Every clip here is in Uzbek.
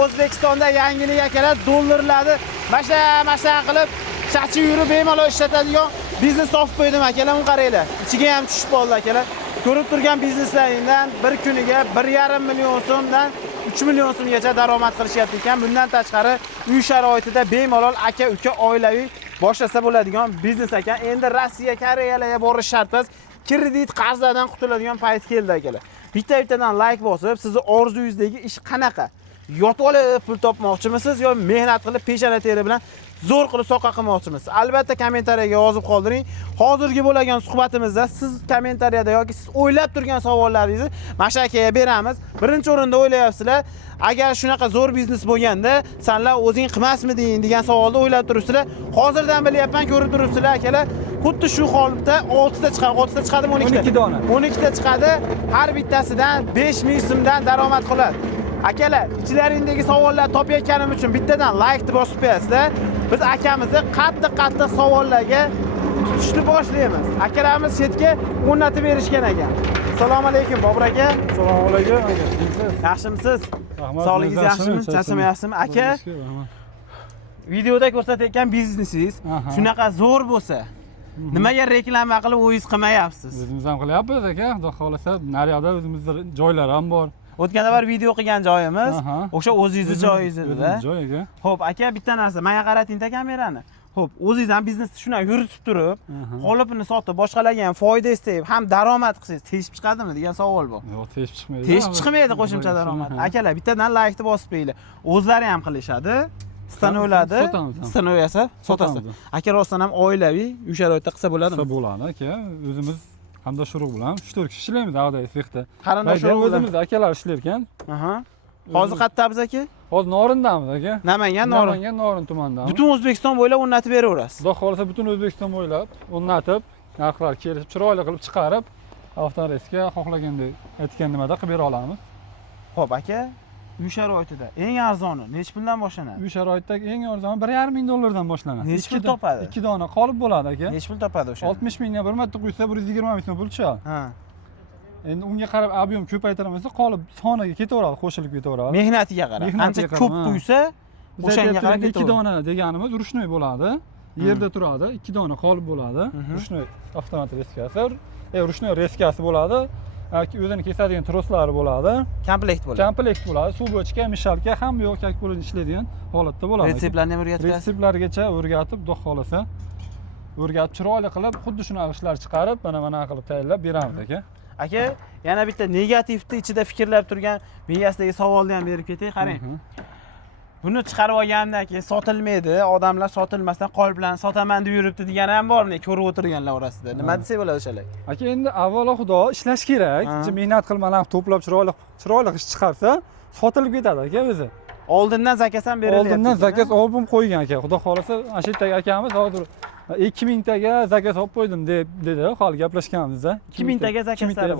O'zbekistonda yangilik akalar dollarlarni masha qilib chachib yurib bemalol ishlatadigan biznes topib qo'ydim akalar. Uni qaranglar. Ichiga ham tushib qoldi akalar. Ko'rib turgan bizneslaringdan bir kuniga 1,5 million so'mdan 3 million so'mgacha daromad qilishyapti ekan. Bundan tashqari uy sharoitida bemalol aka-uka oilaviy boshlasa bo'ladigan biznes ekan. Endi Rossiya, Koreyalarga borish shart emas. Kredit qarzlardan qutuladigan payt keldi akalar. Bitta-bittadan like bosib, sizning orzuyingizdagi ish qanaqa? Yotib olib pul topmoqchimisiz yo mehnat qilib peshana teri bilan zo'r qilib soqa qilmoqchimisiz? Albatta kommentariyaga yozib qoldiring. Hozirgi bo'lgan suhbatimizda siz kommentariyada yoki siz o'ylab turgan savollaringizni Mashakaga beramiz. Birinchi o'rinda o'ylayapsizlar, agar shunaqa zo'r biznes bo'lganda, senlar o'zing qilmasmiding degan savolni o'ylab turibsizlar. Hozirdan bilyapman, ko'rib turibsizlar akalar. Xuddi shu holatda 6 ta chiqadi, 6 ta chiqadimi 12 dona. 12 ta chiqadi. Har bittasidan 5000 so'mdan daromad qiladi. Akalar, ichlaringdagi savollar topayotganim uchun bittadan like deb bosib qo'yasizlar. Biz akamizni qattiq savollarga tutishni boshlaymiz. Akalarimiz chetga o'rnatib berishgan ekan. Assalomu alaykum Bobur aka. Assalomu alaykum aka. Yaxshimisiz? Rahmat. Sog'lig'ingiz yaxshimi? Charchamayapsizmi aka? Videoda ko'rsatayotgan biznesingiz shunaqa zo'r bo'lsa, nimaga reklama qilib o'zingiz qilmayapsiz? O'zimiz ham qilyapmiz aka. Xudo xolasa, naryoqda o'zimizda joylar ham bor. O'tgan safar video qilgan joyimiz o'sha o'zingizning joyingiz edi-da. Joy aka. Xo'p, aka bitta narsa, menga qarating-da kamerani. Xo'p, o'zingiz ham biznesni shunaqa yuritib turib, qolipini sotib, boshqalarga ham foyda istayib, ham daromad qilsangiz teshib chiqadimi degan savol bor. Yo'q, teshib chiqmaydi. Teshib chiqmaydi qo'shimcha daromad. Akalar, bittadan like-ni bosib qo'yinglar. O'zlari ham qilishadi. Stanovladi. Stanov yasab, sotasiz. Aka rostdan ham oilaviy, uy sharoitida qilsa bo'ladimi? Qilsa bo'ladi aka. O'zimiz qarindosh urug' bilan 3-4 kishi ishlaymiz davday sexda. Qarindosh urug' bilan o'zimiz akalar ishlar ekan. Hozir qayerdamiz aka? Hozir Norindamiz aka. Namangan, Norin tumanidamiz. Butun O'zbekiston bo'ylab o'rnatib beraverasiz. Xudo xolasa butun O'zbekiston bo'ylab o'rnatib, narxlar kelishib, chiroyli qilib chiqarib, avtoreysga xohlagandek aytgan nimada qilib bera olamiz. Xo'p aka, uy sharoitida eng arzoni necha puldan boshlanadi? Uy sharoitidagi eng arzoni 1,5 ming dollardan boshlanadi. Necha pul topadi? 2 dona qolib bo'ladi aka. Necha pul topadi o'sha? 60 mingga bir marta quysa 120 ming so'm pul tushadi. Endi unga qarab ob'yem ko'paytiramiz, qolib soniga ketaveradi, qo'shilib ketaveradi. Mehnatiga qarab. Qancha ko'p quysa, o'shanga qarab 2 dona deganimiz rushnoy bo'ladi. Yerda turadi, 2 dona qolib bo'ladi. Rushnoy avtomat reskasi, rushnoy reskasi bo'ladi. O'zini kesadigan troslari bo'ladi. Komplekt bo'ladi. Komplekt bo'ladi. Suv bochka, mishalka ham yo'q, kak bo'lib ishlaydigan holatda bo'ladi. Retseptlarni ham o'rgatasiz? Retseptlargacha o'rgatib, xudo xolasa o'rgatib chiroyli qilib, xuddi shunaqa ishlar chiqarib, mana qilib tayyorlab beramiz aka. Aka, yana bitta negativni ichida fikrlab turgan miyasidagi savolni ham berib ketay, qarang. Buni chiqarib olgandan keyin sotilmaydi, odamlar sotilmasdan qolib bilan sotaman deb yuribdi degani ham bormi, ko'rib o'tirganlar orasida. Nima desa bo'ladi o'shalar? Aka, endi avvalo xudo ishlash kerak. Mehnat qilmadan to'plab chiroyli ish chiqarsa, sotilib ketadi aka o'zi. Oldindan zakaz ham berilyapti. Oldindan zakaz olib qo'ygan aka. Xudo xolasa, ana shu yerdagi akamiz hozir 2000 taga zakaz olib qo'ydim dedi, hali gaplashganimizda. 2000 taga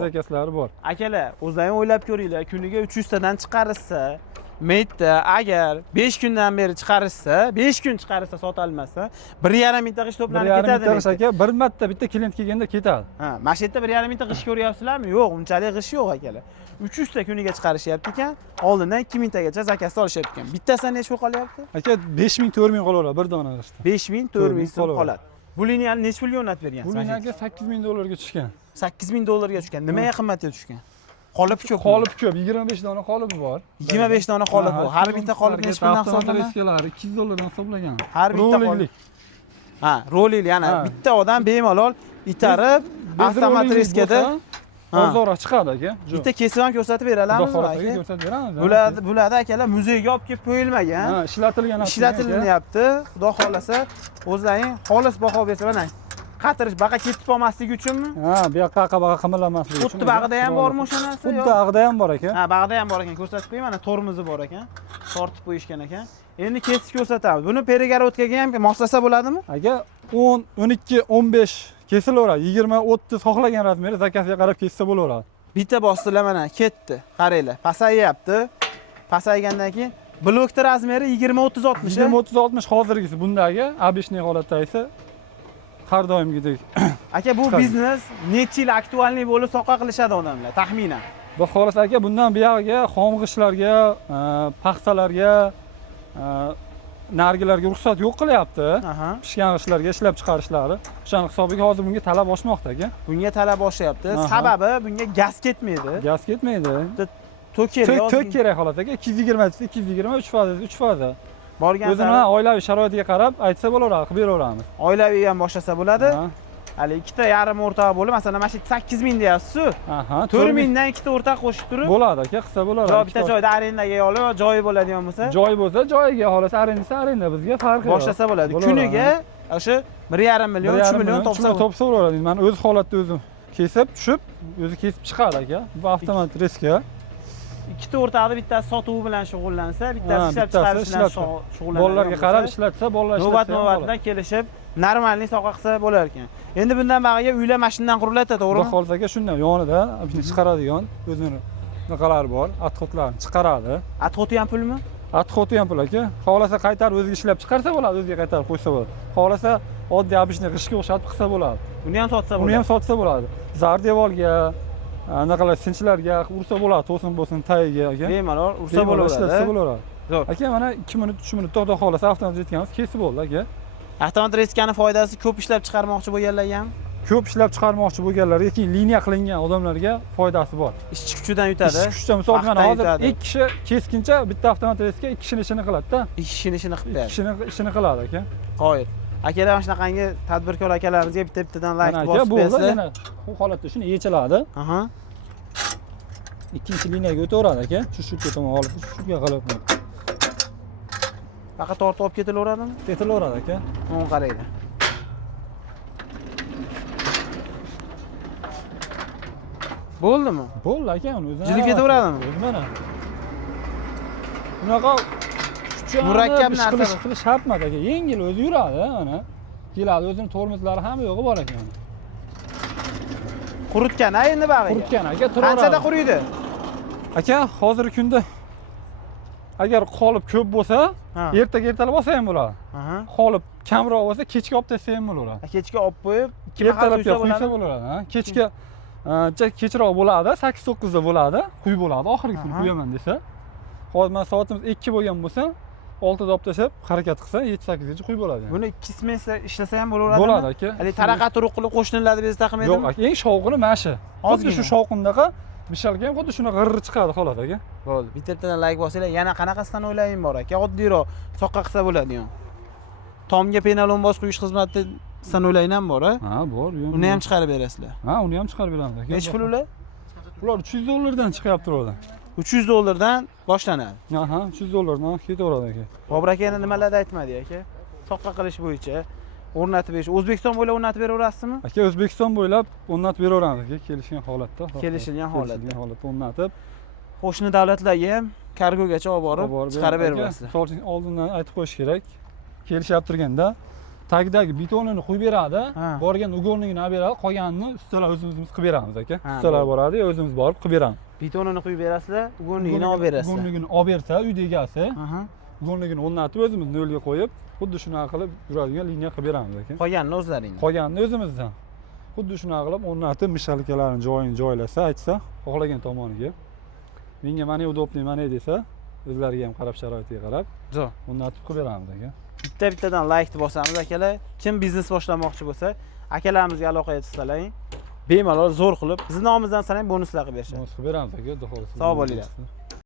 zakazlari bor. Akalar, o'zlaringiz o'ylab ko'ringlar, kuniga 300 tadan chiqarishsa, Maytda agar 5 kundan beri chiqarishsa, 5 kun chiqarishsa sotilmasa, 1,5 mingta g'ish to'planib ketadi. 1,5 mingta aka, bir marta bitta klient kelganda ketadi. Mana shu yerda 1,5 mingta g'ish ko'ryapsizlarmi? Yo'q, unchalik g'ish yo'q akalar. 300 ta kuniga chiqarishyapti ekan, oldindan 2000 tagacha zakaz olishyapti ekan. Bittasidan necha pul qolyapti? Aka, 5000 4000 qolaveradi bir dona g'ishda. 5000 4000 so'm qoladi. Bu liniyani necha pulga o'rnatib bergansiz? Bu liniyaga 8000 dollarga tushgan. 8000 dollarga tushgan. Nimaga qimmatga tushgan? Qolib ko'p. Qolib ko'p, 25 dona qolibi bor. 25 dona qolib bor. Har bitta qolib necha puldan hisoblanadi? 200 dollardan hisoblagan. Har bitta qolib. Rolling, yana bitta odam bemalol itarib, avtomat reskada ozroq chiqadi aka. Bitta kesib ham ko'rsatib beralamizmi aka? Ko'rsatib beramiz. Bularda akalar muzeyga olib kelib qo'yilmagan. Ishlatilyapti. Xudo xolasa, o'zlaring xolis baho bersa, mana qatirish, baqa ketib qolmasligi uchunmi? Bu yoqqa baqa qimirlamasligi uchun. Xuddi bag'ida ham bormi o'sha narsa? Xuddi bag'ida ham bor ekan. Bag'ida ham bor ekan, ko'rsatib qo'ying, mana tormozi bor ekan. Tortib qo'yishgan ekan. Endi kesib ko'rsatamiz. Buni perigorодkaga ham moslasa bo'ladimi? Aka 10, 12, 15 kesilaveradi. 20, 30 xohlagan razmeri zakazga qarab kessa bo'laveradi. Bitta bosdilar, mana ketdi. Qaranglar, pasayyapti. Pasaygandan keyin blokda razmeri 20, 30, 60. 20, 30, 60 hozirgisi bundagi обычный holatda esa har doimgidek. Aka, bu biznes necha yil aktualniy bo'lib soqa qilishadi odamlar, taxminan? Xudo xohlasa aka, bundan buyog'iga xomg'ishlarga, paxtalarga, nargilarga ruxsat yo'q qilyapti. Aha. Pishgan g'ishtlarga ishlab chiqarishlari. O'shaning hisobiga hozir bunga talab oshmoqda aka. Bunga talab oshyapti. Aha. Sababi bunga gaz ketmaydi. Gaz ketmaydi. Tok kerak. Tok kerak xolos aka. 220 desa 220, 3 foiz. Borgan O'zini oilaviy sharoitiga qarab aytsa bo'laveradi, qilib beraveramiz. oilaviy ham boshlasa bo'ladi. Ha. Hali ikkita yarim o'rtoq bo'lib, masalan, mana shu 8000 deyapsiz-ku. Aha, 4000 dan ikkita o'rtoq qo'shib turib, bo'ladi aka, qilsa bo'ladi. joy bitta joyda arendaga olib, joyi bo'ladigan bo'lsa, Joy bo'lsa joyiga, xolos arenda bizga farqi yo'q. boshlasa bo'ladi. Kuniga o'sha 1,5 million, 3 million topsa bo'ladi. Men o'z holatda o'zim kesib, tushib, o'zi kesib chiqadi aka. Bu avtomat reska. ikkita o'rtoqni bittasi sotuv bilan shug'ullansa, bittasi ishlab chiqarish bilan shug'ullanadi. Bolalarga qarab ishlatsa, bolalar ishlatsa. Navbat-navbatdan kelishib, normalniy soqa qilsa bo'lar ekan. Endi bundan bag'iga uylar mashinadan quriladi, Xudo to'g'rimi? xohlasa aka, shundan yonida chiqaradigan o'zini naqalari bor, atxotlarni chiqaradi. Atxoti ham pulmi? Atxoti ham pul aka. Xohlasa qaytarib o'ziga ishlab chiqarsa bo'ladi, o'ziga qaytarib qo'ysa bo'ladi. Xohlasa oddiy obishni g'ishga o'xshatib qilsa bo'ladi. Buni ham sotsa bo'ladi. Uni ham sotsa bo'ladi. Zardevolga, anaqalar sinchlarga ursa bo'ladi, to'sin bo'lsin, tagiga aka. Bemalol ursa bo'laveradi. Ishlatsa bo'laveradi. Zo'r. Aka, mana 2 minut, 3 minut to'xtab xohlasa avtomat yetganmiz, kesib bo'ldi aka. Avtomat reskani foydasi ko'p ishlab chiqarmoqchi bo'lganlarga ham, Ko'p ishlab chiqarmoqchi bo'lganlarga, keyin liniya qilingan odamlarga foydasi bor. ishchi kuchidan yutadi. Ishchi kuchda, misol mana vaqtdan hozir yutadi. 2 kishi keskincha bitta avtomat reska 2 kishini ishini qiladi-da. Ikki kishini ishini qilib 2 beradi. kishini ishini qiladi aka. Qoyil. Akalar mana shunaqangi tadbirkor akalarimizga bitta-bittadan like Mana aka, bosib bu bersizlar. yana bu holatda shuni yechiladi. Aha. Ikkinchi liniyaga o'taveradi aka. Shu tomon olib, shunga qilib. Faqat tortib olib ketilaveradimi? Ketilaveradi aka. O'n qaranglar. Bo'ldimi? Bo'ldi aka, uni o'zi. Jilib ketaveradimi? O'zi mana. Bunaqa Murakkab ish narsa qilish shart emas aka. Yengil o'zi yuradi mana. Keladi, o'zining tormozlari hamma yo'g'i bor ekan. Quritgan endi bag'iga. Quritgan aka, turaveradi. Qanchada quriydi? Aka, hozirgi kunda agar qolib ko'p bo'lsa, Ha. ertalab olsa ham bo'ladi. Aha. Qolib kamroq bo'lsa, kechga olib tashlasa ham bo'laveradi. Kechga olib qo'yib, 2 mahal Ertalabga quysa quysa bo'ladi. bo'laveradi, ha. Kechga kechroq bo'ladi, 8-9 da bo'ladi, quy bo'ladi, oxirgisini Aha. quyaman desa. Hozir mana soatimiz 2 bo'lgan bo'lsa, 6 da olib tashlab harakat qilsa 7-8 gacha quy bo'ladi. Buni 2 smensa ishlasa ham bo'laveradimi? Bo'ladi aka. Hali taraqa turuq qilib qo'shnilarni bezda Yo'q qilmaydimi? aka, eng shovqini mana shu. Xuddi shu Ozgina. shovqindaqa mishalga ham xuddi shuna g'irr chiqadi xolos aka. Bo'ldi. Bittadan like bosinglar. Yana qanaqasidan o'ylayim bor aka. Oddiyroq soqqa qilsa bo'ladigan. Tomga penalon bos quyish xizmatidan o'ylayin ham bor, a? Ha, bor. Uni ham chiqarib berasizlar. Ha, uni ham chiqarib beramiz aka. Nech pul ular? Ular $300 chiqyapti ular. $300 boshlanadi. Aha, $300 ketaveradi aka. Bobur aka yana nimalarni aytmadi aka? Soqqa qilish bo'yicha o'rnatib berish. O'zbekiston bo'ylab o'rnatib beraverasizmi? Aka, O'zbekiston bo'ylab o'rnatib beraveramiz aka, kelishgan holatda. Kelishilgan holatda. Kelishilgan holatda o'rnatib Qo'shni davlatlarga ham kargogacha olib borib chiqarib berasizlar. Misol uchun oldindan aytib qo'yish kerak. Kelishib turganda tagdagi betonini quyib beradi, Ha. borgan ugovnigini olib beradi, qolganini ustalar o'zimiz qilib beramiz aka. Ha, Ustalar bo'ldi. boradi, o'zimiz borib qilib beramiz. Betonini quyib berasizlar, ugonligini olib berasizlar. Ugonligini olib bersa, uyda egasi, Aha. ugonligini o'rnatib o'zimiz nolga qo'yib, xuddi shunaqa qilib yuradigan liniya qilib beramiz aka. Qolganini o'zlaring. Qolganini o'zimizdan. Xuddi shunaqa qilib o'rnatib, mishalkalarni joyini joylasa, aytsa, xohlagan tomoniga. Menga mana udobniy mana desa, o'zlariga ham qarab sharoitiga qarab, Zo'r. o'rnatib qilib beramiz aka. Bitta-bittadan like bosamiz akalar. Kim biznes boshlamoqchi bo'lsa, akalarimizga aloqa etsalar, bemalol zo'r qilib, bizning nomimizdan sanang bonuslar qilib berishadi. Qilib beramiz aka, xudo xohlasa. Sog' bo'linglar.